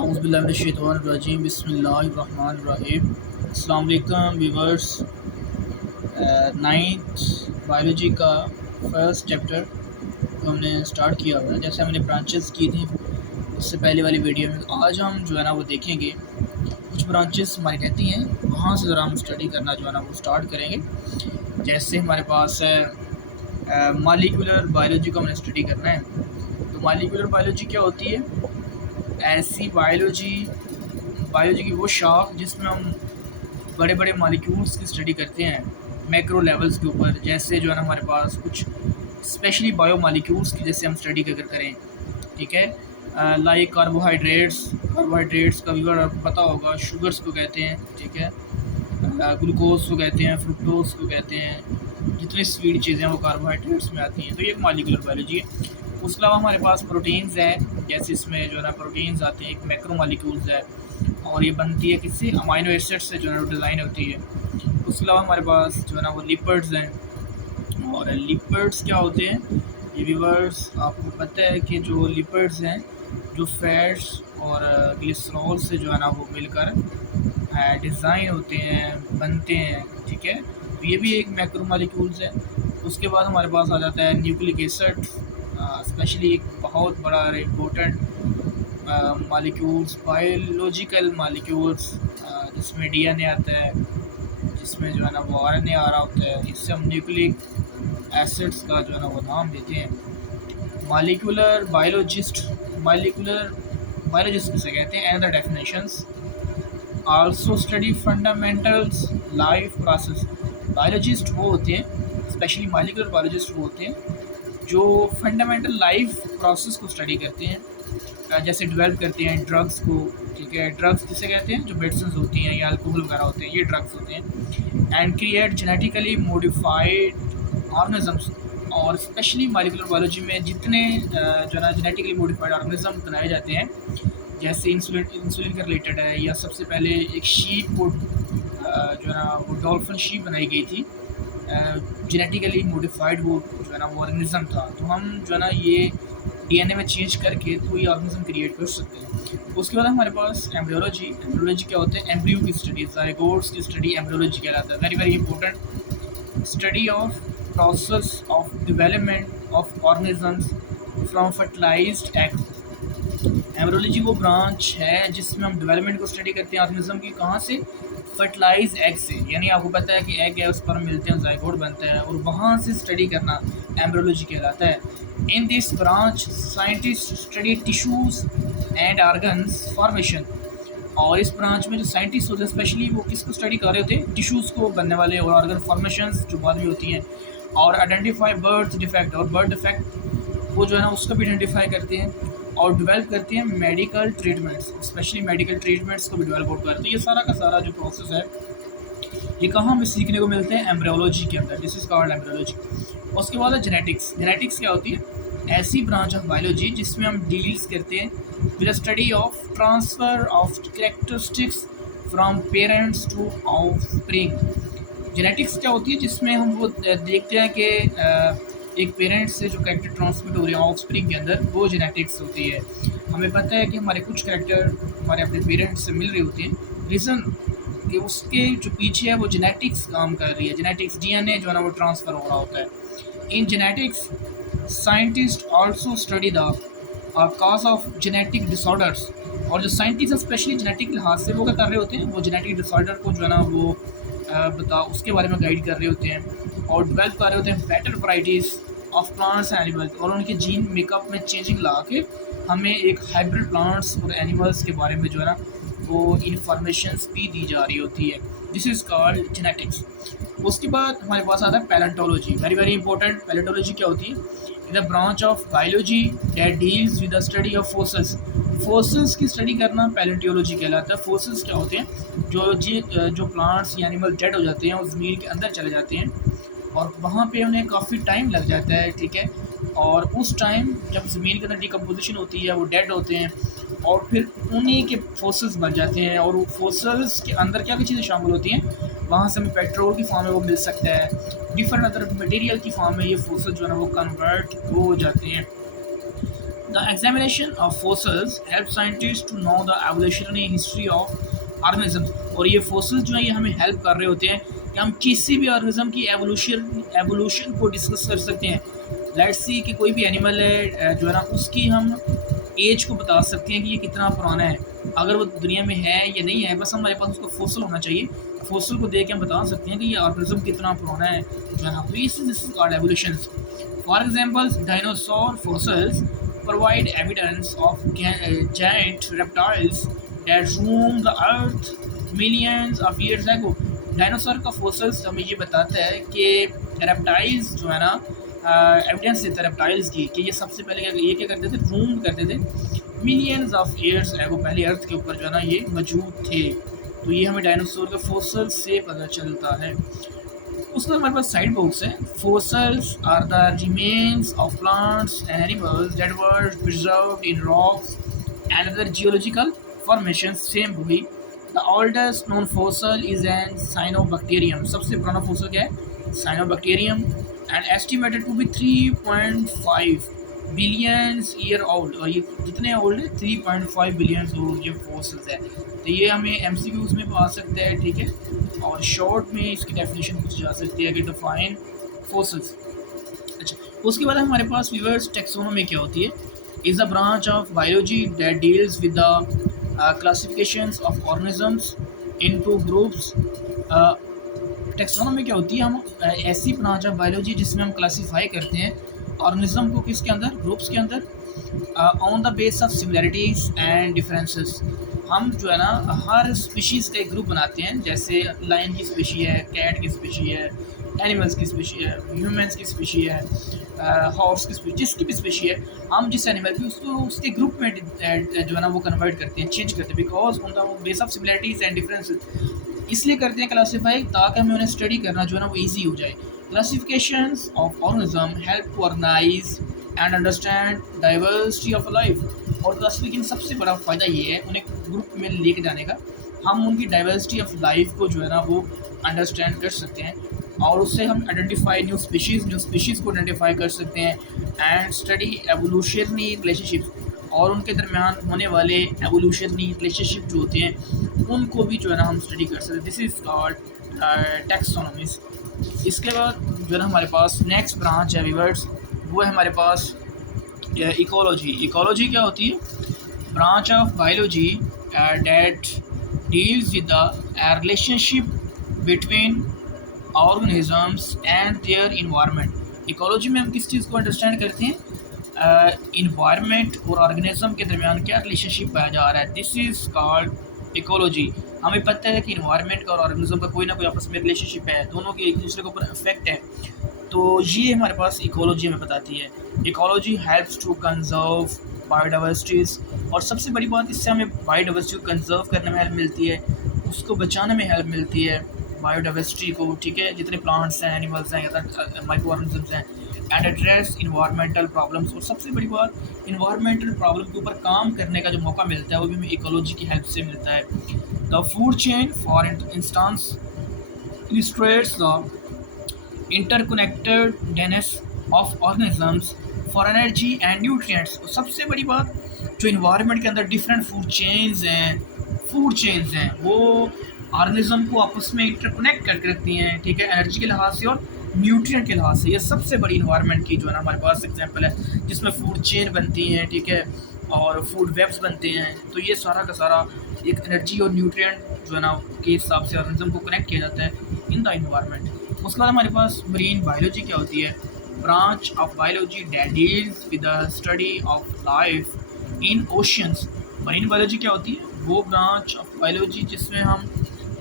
औज़ुबिल्लाहिमिनश्शैतानिर्रजीम बिस्मिल्लाहिर्रहमानिर्रहीम। अस्सलाम वालेकुम व्यूअर्स। नाइन्थ बायोलॉजी का फर्स्ट चैप्टर तो हमने स्टार्ट किया हुआ है, जैसे हमने ब्रांचेस की थी उससे पहले वाली वीडियो में। आज हम जो है ना वो देखेंगे कुछ ब्रांचेस हमारी रहती हैं, वहाँ से ज़रा हम स्टडी करना जो है ना वो स्टार्ट करेंगे। जैसे हमारे पास है मॉलिक्यूलर बायोलॉजी को हमने स्टडी करना है। तो मॉलिक्यूलर बायोलॉजी क्या होती है? ऐसी बायोलॉजी की वो शाख जिसमें हम बड़े बड़े मॉलिक्यूल्स की स्टडी करते हैं मैक्रो लेवल्स के ऊपर। जैसे जो है ना हमारे पास कुछ स्पेशली बायो मॉलिक्यूल्स की जैसे हम स्टडी अगर करें, ठीक है, लाइक कार्बोहाइड्रेट्स का भी आपको पता होगा, शुगर्स को कहते हैं, ठीक है, ग्लूकोज को कहते हैं, फ्रुक्टोज को कहते हैं। जितनी स्वीट चीज़ें वो कार्बोहाइड्रेट्स में आती हैं, तो ये एक मॉलिक्यूलर बायोलॉजी है। उसके अलावा हमारे पास प्रोटीन्स हैं, जैसे इसमें जो है ना प्रोटीन्स आते हैं, एक मैक्रो मॉलिक्यूल्स है और ये बनती है किसी अमाइनो एसिड से जो है ना डिज़ाइन होती है। उसके अलावा हमारे पास जो है ना वो लिपिड्स हैं। और लिपिड्स क्या होते हैं ये व्यूअर्स, आपको पता है कि जो लिपिड्स हैं जो फैट्स और ग्लिसरॉल से जो है ना वो मिलकर डिज़ाइन होते हैं, बनते हैं, ठीक है। तो ये भी एक मैक्रो मॉलिक्यूल्स है। उसके बाद हमारे पास आ जाता है न्यूक्लिक एसिड, स्पेशली एक बहुत बड़ा इम्पोर्टेंट मॉलिक्यूल्स, बायोलॉजिकल मॉलिक्यूल्स, जिसमें डीएनए आता है, जिसमें जो है ना वो आरएनए आ रहा होता है। इससे हम न्यूक्लिक एसिड्स का जो है ना वो नाम देते हैं। मॉलिक्यूलर बायोलॉजिस्ट किसे कहते हैं? And the definitions also study fundamentals life process. Biologist वो होते हैं, स्पेशली मॉलिक्यूलर बायोलॉजिस्ट वो होते हैं जो फंडामेंटल लाइफ प्रोसेस को स्टडी करते हैं, जैसे डेवलप करते हैं ड्रग्स को, ठीक है। ड्रग्स किसे कहते हैं? जो मेडिसिन होती हैं या अल्कोहल वगैरह होते हैं, ये ड्रग्स होते हैं। And create genetically modified organisms. और स्पेशली मॉलिक्यूलर बायोलॉजी में जितने जो है जेनेटिकली मॉडिफाइड ऑर्गेनिज्म बनाए जाते हैं, जैसे इंसुलिन का रिलेटेड है, या सबसे पहले एक शीप को जो है ना वो डॉल्फिन शीप बनाई गई थी, जेनेटिकली मॉडिफाइड वो जो है ना वो ऑर्गेनिज्म था। तो हम जो है ना ये डीएनए में चेंज करके तो ये ऑर्गेनिज्म क्रिएट कर सकते हैं। उसके बाद हमारे पास एम्ब्रियोलॉजी क्या होता है? एम्ब्रियो की स्टडी, जाइगोट्स की स्टडी एम्ब्रियोलॉजी कहलाता है। Very very important study of process of development of organisms from fertilised egg. Embryology वो ब्रांच है जिसमें हम डेवलपमेंट को स्टडी करते हैं ऑर्गेनिज्म की, कहाँ से? फर्टिलाइज एग से। यानी आपको पता है कि एग है, उस पर मिलते हैं, जाइगोट बनता है, और वहाँ से स्टडी करना एम्ब्रियोलॉजी कहलाता है। In this branch scientist study tissues and organs formation. और इस ब्रांच में जो साइंटिस्ट होते हैं स्पेशली वो किसको स्टडी कर रहे होते हैं? टिश्यूज़ को बनने वाले और ऑर्गन फॉर्मेशंस जो बाद में होती हैं। और आइडेंटिफाई बर्थ डिफेक्ट, और बर्थ डिफेक्ट वो जो है ना उसको भी आइडेंटिफाई करते हैं और डेवलप करते हैं medical treatments, specially medical treatments को भी डेवलप करते हैं। ये सारा का सारा जो प्रोसेस है ये कहाँ हमें सीखने को मिलते हैं? एम्ब्रियोलॉजी के अंदर, दिस इज कॉल्ड एम्ब्रियोलॉजी। उसके बाद है जेनेटिक्स। जेनेटिक्स क्या होती है? ऐसी ब्रांच ऑफ बायोलॉजी जिसमें हम डील्स करते हैं with the study of transfer of characteristics from parents to offspring. Genetics क्या होती है? जिसमें हम वो देखते हैं कि एक पेरेंट्स से जो कैरेक्टर ट्रांसमिट हो रही है ऑफस्प्रिंग के अंदर, वो जेनेटिक्स होती है। हमें पता है कि हमारे कुछ कैरेक्टर हमारे अपने पेरेंट्स से मिल रही होती हैं, रीज़न कि उसके जो पीछे है वो जेनेटिक्स काम कर रही है। जेनेटिक्स डीएनए जो है ना वो ट्रांसफ़र हो रहा होता है। In genetics scientist also study the cause of genetic disorders. और जो साइंटिस्ट स्पेशली जेनेटिक लिहाज से वो क्या कर रहे होते हैं? वो जेनेटिक डिसऑर्डर को जो है ना वो उसके बारे में गाइड कर रहे होते हैं और डेवलप कर रहे होते हैं better varieties of plants and animals. और उनके जीन मेकअप में चेंजिंग ला के हमें एक हाइब्रिड प्लांट्स और एनिमल्स के बारे में जो है ना वो इंफॉर्मेशंस भी दी जा रही होती है। This is called genetics. उसके बाद हमारे पास आता है palaeontology. Very very important. Palaeontology क्या होती है? The branch of biology that deals with the study of fossils. Fossils की स्टडी करना पैलेंटोलॉजी कहलाता है। फोसिल्स क्या होते हैं? जो प्लांट्स या एनिमल डेड हो जाते हैं और ज़मीन के अंदर चले जाते हैं और वहाँ पे उन्हें काफ़ी टाइम लग जाता है, ठीक है। और उस टाइम जब ज़मीन के अंदर डिकम्पोजिशन होती है, वो डेड होते हैं और फिर उन्हीं के फोसिल्स बन जाते हैं। और वो फोसिल्स के अंदर क्या क्या चीज़ें शामिल होती हैं? वहाँ से हमें पेट्रोल की फॉर्म में वो मिल सकता है, डिफरेंट अदर मटेरियल की फॉर्म में ये फोसिल जो है ना वो कन्वर्ट हो जाते हैं। The examination of fossils help scientists to know the evolutionary history of organisms। और ये fossils जो है ये हमें हेल्प कर रहे होते हैं कि हम किसी भी ऑर्गेनिज्म की एवोल्यूशन को डिस्कस कर सकते हैं। लेट्स सी कि कोई भी एनिमल है जो है ना उसकी हम एज को बता सकते हैं कि ये कितना पुराना है, अगर वो दुनिया में है या नहीं है, बस हमारे पास उसका फोसल होना चाहिए। फोसल को देख के हम बता सकते हैं कि ये ऑर्गेनिज्म कितना पुराना है जो है ना। तो this is called evolution. For example, dinosaur fossils provide evidence of giant reptiles that roamed the earth millions of years ago। Dinosaur का फोसल्स हमें ये बताता है कि रेप्टाइल्स जो है ना, एविडेंस देता है रेप्टाइल्स की कि ये सबसे पहले ये क्या करते थे, रूम करते थे मिलियंस ऑफ ईयर्स एगो, पहले अर्थ के ऊपर जो है ना ये मौजूद थे। तो ये हमें डायनासोर के फोसल्स से पता चलता है। उसके बाद हमारे पास साइड बॉक्स है। Fossils are the remains of plants and animals that were preserved in rocks and other geological formation. Same वही, the oldest known fossil is an cyanobacterium. सबसे पुराना फोसल क्या है, cyanobacterium, and estimated to be 3.5 billions year old. और ये कितने old है, 3.5 billions old ये फोसल्स है। तो ये हमें एमसीक्यूज में आ सकता है, ठीक है, और शॉर्ट में इसकी डेफिनेशन पूछी जा सकती है कि डिफाइन फोसल्स। अच्छा, उसके बाद हमारे पास व्यूअर्स टैक्सोनॉमी क्या होती है, is a branch of biology that deals with the classifications of organisms into groups. Taxonomy क्या होती है, हम ऐसी ब्रांच ऑफ बायोलॉजी जिसमें हम क्लासीफाई करते हैं ऑर्गेनिज्म को किसके अंदर, ग्रुप्स के अंदर, on the base of similarities and differences. हम जो है ना हर स्पीशीज़ का एक ग्रुप बनाते हैं, जैसे लाइन की स्पीशी है, कैट की स्पीशी है, एनिमल्स की स्पीशी है, ह्यूमंस की स्पीशी है, हॉर्स की स्पीशी, जिसकी भी स्पीशी है, हम जिस एनिमल की उसको उसके ग्रुप में जो है ना वो कन्वर्ट करते हैं, चेंज करते हैं, because on the base of similarities and differences. इसलिए करते हैं क्लासीफाई ताकि हमें उन्हें स्टडी करना जो है ना वो ईजी हो जाए। Classifications of organism help to organise and understand diversity of life. और क्लासिफिकेशन सबसे बड़ा फ़ायदा ये है उन्हें ग्रुप में लेके जाने का, हम उनकी डाइवर्सिटी ऑफ लाइफ को जो है ना वो अंडरस्टैंड कर सकते हैं, और उससे हम आइडेंटिफाई न्यू स्पीशीज़ को आइडेंटिफाई कर सकते हैं, एंड स्टडी एवोल्यूशनरी रिलेशनशिप, और उनके दरमियान होने वाले एवोल्यूशनरी रिलेशनशिप जो होते हैं उनको भी जो है ना हम स्टडी कर सकते हैं। This is called taxonomies. इसके बाद जो है ना हमारे पास नेक्स्ट ब्रांच है व्यूअर्स, वो है हमारे पास इकोलॉजी। इकोलॉजी क्या होती है, branch of biology that deals with the relationship between organisms and their environment. Ecology में हम किस चीज़ को अंडरस्टैंड करते हैं, इन्वायरमेंट और ऑर्गेनिज्म के दरमियान क्या रिलेशनशिप पाया जा रहा है, दिस इज़ कॉल्ड इकोलॉजी। हमें पता है कि इन्वायरमेंट का और ऑर्गेनिज्म का कोई ना कोई आपस में रिलेशनशिप है, दोनों के एक दूसरे के ऊपर इफेक्ट है, तो ये हमारे पास इकोलॉजी हमें बताती है। Ecology helps to conserve biodiversities, और सबसे बड़ी बात इससे हमें बायोडाइवर्सिटी को कंजर्व करने में हेल्प मिलती है, उसको बचाने में हेल्प मिलती है बायोडाइवर्सिटी को, ठीक है, जितने प्लांट्स हैं, एनिमल्स हैं या माइक्रो ऑर्गेनिजम्स हैं, एंड एड्रेस इन्वायरमेंटल प्रॉब्लम्स। और सबसे बड़ी बात इन्वायरमेंटल प्रॉब्लम के ऊपर काम करने का जो मौका मिलता है वो भी हमें इकोलॉजी की हेल्प से मिलता है। The food chain for instance illustrates the interconnectedness of organisms for energy and nutrients। और सबसे बड़ी बात जो इन्वायरमेंट के अंदर डिफरेंट फूड चेन्स हैं वो ऑर्गेनिज्म को आपस में इंटरकनेक्ट करके रखती हैं, ठीक है, एनर्जी के लिहाज से और न्यूट्रिएंट के लिहाज से। ये सबसे बड़ी इन्वायरमेंट की जो है ना हमारे पास एग्जांपल है, जिसमें फूड चेन बनती हैं, ठीक है, और फूड वेब्स बनते हैं। तो ये सारा का सारा एक एनर्जी और न्यूट्रिएंट जो है ना के हिसाब से ऑर्गेनिज्म को कनेक्ट किया जाता है इन द इन्वायरमेंट। उसके बाद हमारे पास मरीन बायोलॉजी क्या होती है, branch of biology that deals with the study of life in oceans. Marine biology क्या होती है, वो ब्रांच ऑफ बायोलॉजी जिसमें हम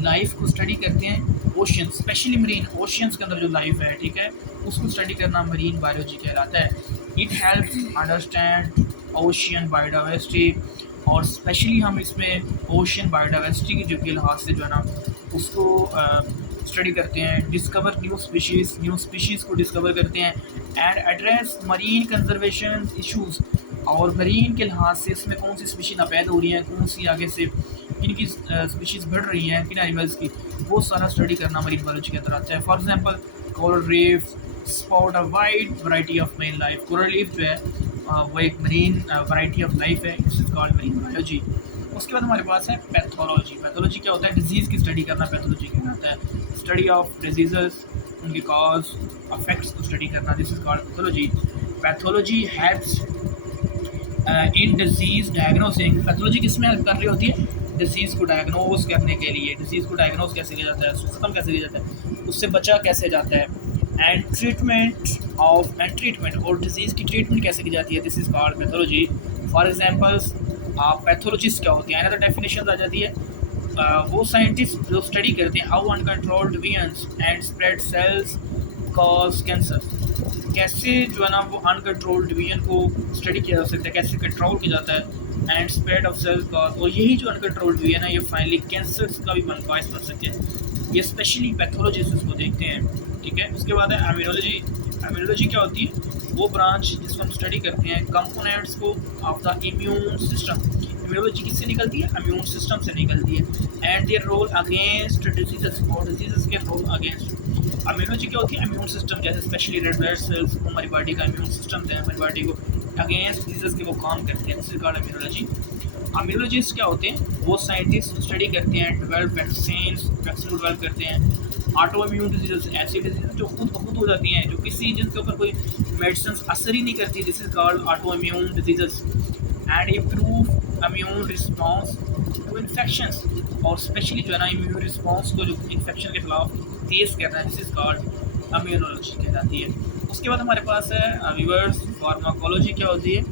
लाइफ को स्टडी करते हैं ओशियन, स्पेशली मरीन ओशियंस के अंदर जो लाइफ है, ठीक है, उसको स्टडी करना मरीन बायोलॉजी कहलाता है। It helps understand ocean biodiversity, और स्पेशली हम इसमें ओशियन बायोडाइवर्सिटी के जो के लिहाज से जो है ना उसको स्टडी करते हैं, डिस्कवर न्यू स्पीशीज़ को डिस्कवर करते हैं, and address marine conservation issues. और मरीन के लिहाज से इसमें कौन सी स्पीशी नापैद हो रही हैं, कौन सी आगे से किन की स्पीशीज़ बढ़ रही हैं, किन एनिमल्स की, वो सारा स्टडी करना मरीन बायोलॉजी के अंदर आता है। For example coral reef spot a wide variety of main life. Coral reef जो है वो एक मरीन वैरायटी ऑफ लाइफ है, this is called marine biology. उसके बाद हमारे पास है पैथोलॉजी। पैथोलॉजी क्या होता है? डिजीज़ की स्टडी करना पैथोलॉजी कहलाता है। स्टडी ऑफ डिजीजेस, उनके कॉज, अफेक्ट्स को स्टडी करना, this is called pathology. Pathology helps in disease diagnosing. Pathology किस में हेल्प कर रही होती है? डिजीज़ को डायग्नोज करने के लिए। डिजीज़ को डायग्नोज कैसे किया जाता है, उसको ख़त्म कैसे किया जाता है, उससे बचा कैसे जाता है, एंड ट्रीटमेंट और डिजीज़ की ट्रीटमेंट कैसे की जाती है, this is called pathology. For examples pathologist क्या होती है, अनदर डेफिनेशन आ जाती है वो साइंटिस्ट जो स्टडी करते हैं how uncontrolled veins and spread cells cause cancer. कैसे जो है ना वो अनकंट्रोल्ड डिवीजन को स्टडी किया जा सकता है, कैसे कंट्रोल किया जाता है, and spread of cells cause, और यही जो अनकंट्रोल्ड डिवीजन है ये फाइनली कैंसर का भी बायस बन सकते हैं। ये स्पेशली पैथोलॉजिस्ट इसको देखते हैं, ठीक है। उसके बाद है इम्यूनोलॉजी। इम्यूनोलॉजी क्या होती है? वो ब्रांच जिसको हम स्टडी करते हैं कंपोनेंट्स को of the immune system. Immunology किससे निकलती है? इम्यून सिस्टम से निकलती है। And their role against diseases, और डिजीजेस के रोल अगेंस्ट। इम्यूनोलॉजी क्या होती है? इम्यून सिस्टम, जैसे स्पेशली रेड ब्लड सेल्स हमारी बॉडी का इम्यून सिस्टम है, हमारी बॉडी को अगेंस्ट डिजीजेस के वो काम करते हैं, this is called immunology. Immunologist क्या होते हैं? वो साइंटिस्ट स्टडी करते हैं, डेवलप वैक्सीन को डेवलप करते हैं। ऑटो इम्यून डिजीज, ऐसी डिजीज जो खुद ब खुद हो जाती हैं, जो किसी जिनके ऊपर कोई मेडिसिन असर ही नहीं करती, this is called auto immune diseases. And improve immune response to infections, और स्पेशली जो है ना इम्यून रिस्पॉन्स को जो इन्फेक्शन के खिलाफ तेज करना है, दिस इज कॉल्ड इम्यूनोलॉजी कहलाती है। उसके बाद हमारे पास है व्यूअर्स फार्माकोलॉजी। क्या होती है?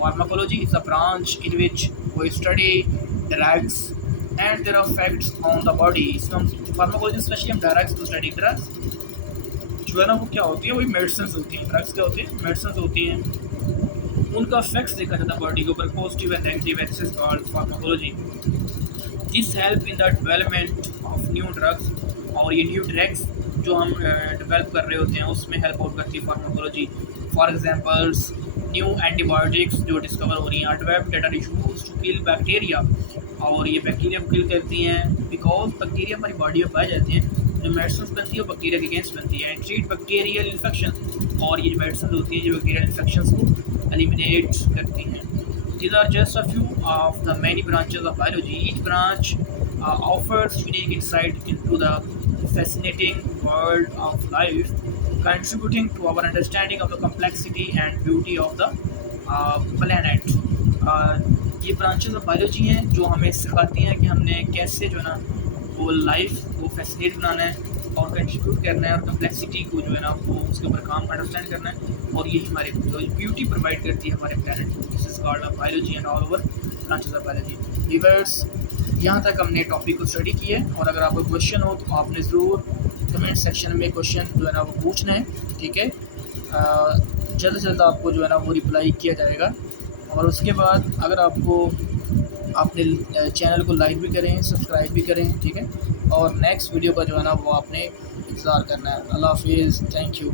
Pharmacology is a branch in which we study drugs and their effects on the body। इसमें हम फार्माकोलॉजी स्पेशली हम ड्रग्स को स्टडी। ड्रग्स जो है ना वो क्या होती है? वही मेडिसिन होती हैं। ड्रग्स क्या होती है? मेडिसिन होती हैं, उनका इफेक्ट्स देखा जाता है बॉडी के ऊपर, positive and negative, this is called pharmacology. This help in the development of new drugs, और ये न्यू ड्रग्स जो हम डेवलप कर रहे होते हैं उसमें हेल्प आउट करती है pharmacology. For examples new antibiotics जो डिस्कवर हो रही हैं, develop that are used to kill bacteria, और ये बैक्टीरिया को किल करती हैं बिकॉज बैक्टीरिया हमारी बॉडी में पाए जाते हैं। जो मेडिसिन बनती है वो बैक्टीरिया के अगेंस्ट बनती है, एंड ट्रीट बैक्टीरियल इन्फेक्शन, और ये मेडिसिन होती हैं जो बैक्टीरियल इन्फेक्शन को एलिमिनेट करती हैं। These are just a few of the many branches of biology. Each branch offers unique insight into the fascinating world of life, contributing to our understanding of the complexity and beauty of the planet. ये branches of biology हैं जो हमें सिखाती हैं कि हमने कैसे जो है ना वो लाइफ को फैसिनेट बनाना है और कंट्रीब्यूट करना है, और कम्प्लेक्सिटी को जो है ना वो उसके ऊपर काम अंडरस्टैंड करना है, और यही हमारे ब्यूटी प्रोवाइड करती है हमारे प्लैनेट को, this is called off biology and all over branches of biology. Viewers, यहाँ तक हमने टॉपिक को स्टडी किया है, और अगर आपको क्वेश्चन हो तो आपने ज़रूर कमेंट सेक्शन में क्वेश्चन जो है ना वो पूछना है, ठीक है। जल्द से जल्द आपको जो है ना वो रिप्लाई किया जाएगा। और उसके बाद अगर आपको अपने चैनल को लाइक भी करें, सब्सक्राइब भी करें, ठीक है। और नेक्स्ट वीडियो का जो है ना वो आपने इंतज़ार करना है। अल्लाह हाफिज़, थैंक यू।